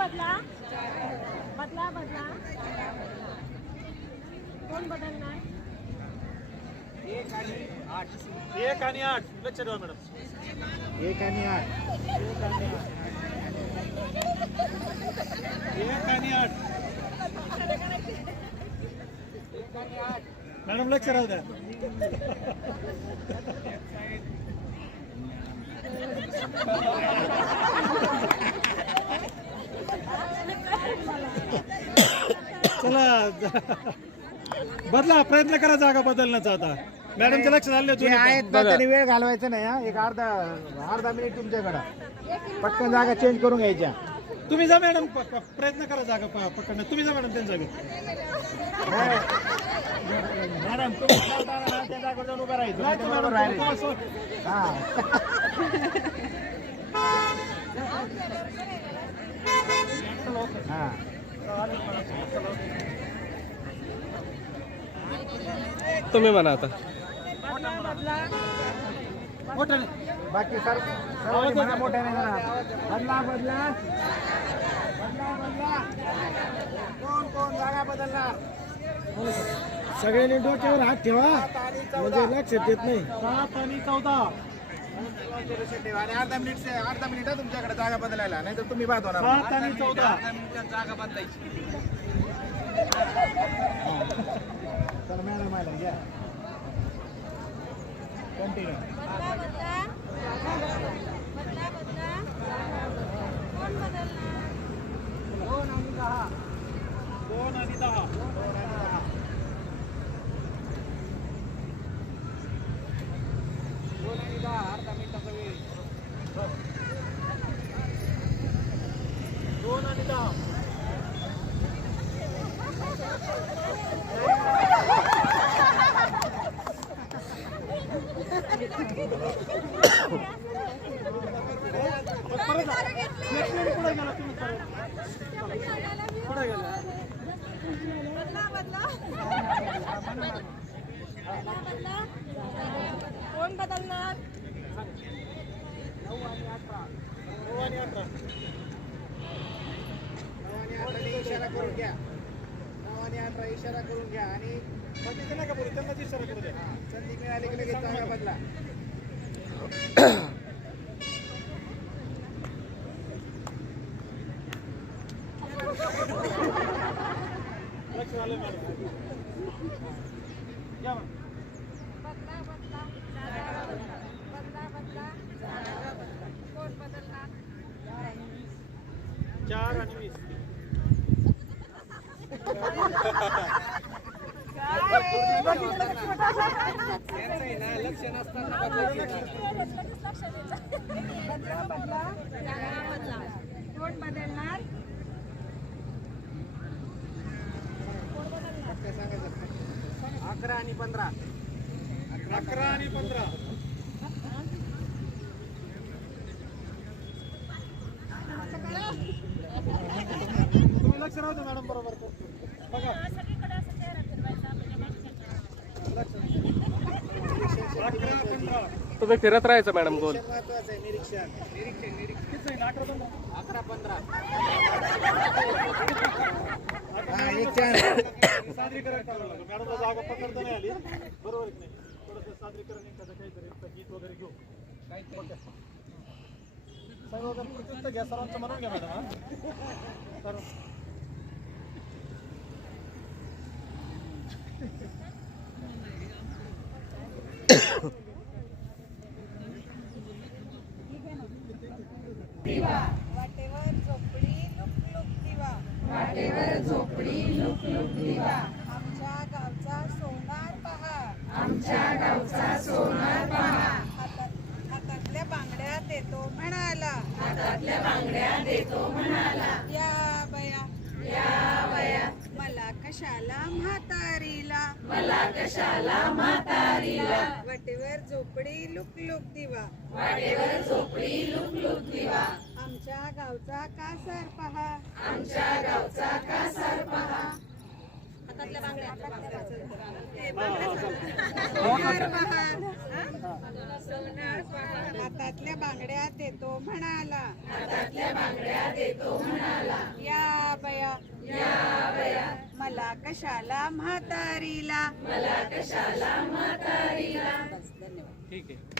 बदला बदला बदला कोण बदलणार? 1 आणि 8. 1 आणि 8 लक्ष ठेवा मॅडम. 1 आणि 8. 1 आणि 8 मॅडम लक्ष राहू द्या. चला बदला, प्रयत्न करा जागा बदलण्याचा. आता मॅडमचं लक्ष झालं जे आहेत ना तरी वेळ घालवायचा नाही हा. एक अर्धा मिनिट तुमच्याकडं पटकन जागा चेंज करून घ्यायच्या. तुम्ही जा मॅडम, प्रयत्न करा जागा पकडण्यात. तुम्ही जा मॅडम त्यांच्या जागेत. मॅडम तुम्ही त्या जागेवर जाऊन उभं राहायचं. राहायचं मॅडम, राहिले. तुम्हाला सोय. हा. हा. तुम्ही म्हणा आता. बदला बदला मोठ्याने. बाकी सर्वांनी म्हणा मोठ्याने म्हणा. बदला बदला बदला बदला. कोण कोण जागा बदलणार? सगळ्यांनी डोक्यावर हात ठेवा, 7 आणि 14. म्हणजे लक्षात येत नाही. 7 आणि 14. आणि अर्धा मिनिट आहे तुमच्याकडे जागा बदलायला, नाही तर तुम्ही बाद होणार. 7 आणि 14 जागा बदलायची. तर मॅडम आला घ्या. कंटिन्यू. बदला बदला बदला बदला कोण बदलणार? 2 आणि 10. 2 आणि 10 अर्धा मिनिटाचा वेळ. 2 आणि 10 बदला बदला बदला कोण बदलणार? 9 आणि 18 इशारा करून घ्या. 9 आणि 18 इशारा करून घ्या. आणि बाकीचं नका बोलू, त्यांनाच इशारा करू द्या. संधी मिळाली की लगेच जागा बदला. लक्ष झालं मॅडम. या मॅडम. बदला बदला बदला बदला कोण बदलणार? 4 आणि 20 लक्ष नसताना बदला बदला बदला कोण बदलणार? 11 आणि 15. 11 आणि 15 तुम्ही लक्ष राहू द्या मॅडम. बरोबर बघा. 11 15 तुम्ही फिरत राहायचं मॅडम गोल. महत्वाचं आहे. निरीक्षण किती आहे? 11 15. हा एक चान्स. सादरीकरण करावं लागलं. मॅडमला जागा पकडता नाही आली. बरोबर की नाही? थोडंसं सादरीकरण एखादं काहीतरी गीत वगैरे घेऊ. सर्व वगैरे घ्या, सर्वांचं म्हणून घ्या मॅडम. हा तर वाटेवर झोपडी लुक लुक दिवा. वाटेवर झोपडी लुक लुक दिवा. आमच्या गावचा सोनार पहा. आमच्या गावचा सोनार पहा. हातातल्या बांगड्या देतो म्हणाला. हातातल्या बांगड्या देतो म्हणाला. या बया या वया मला कशाला म्हातारीला. मला कशाला म्हातारीला. वाटेवर झोपडी लुक लुक दिवा. वाटेवर झोपडी लुक लुक दिवा. आमच्या गावचा कासार पहा. आमच्या गावचा कासार पहा. हातातल्या बांगड्या सोनार पहा. सोनार पहा. हातातल्या बांगड्या देतो म्हणाला. हातातल्या बांगड्या देतो म्हणाला. या बया या बया मला कशाला म्हातारीला. मला कशाला म्हातारीला. बस, धन्यवाद. ठीक आहे.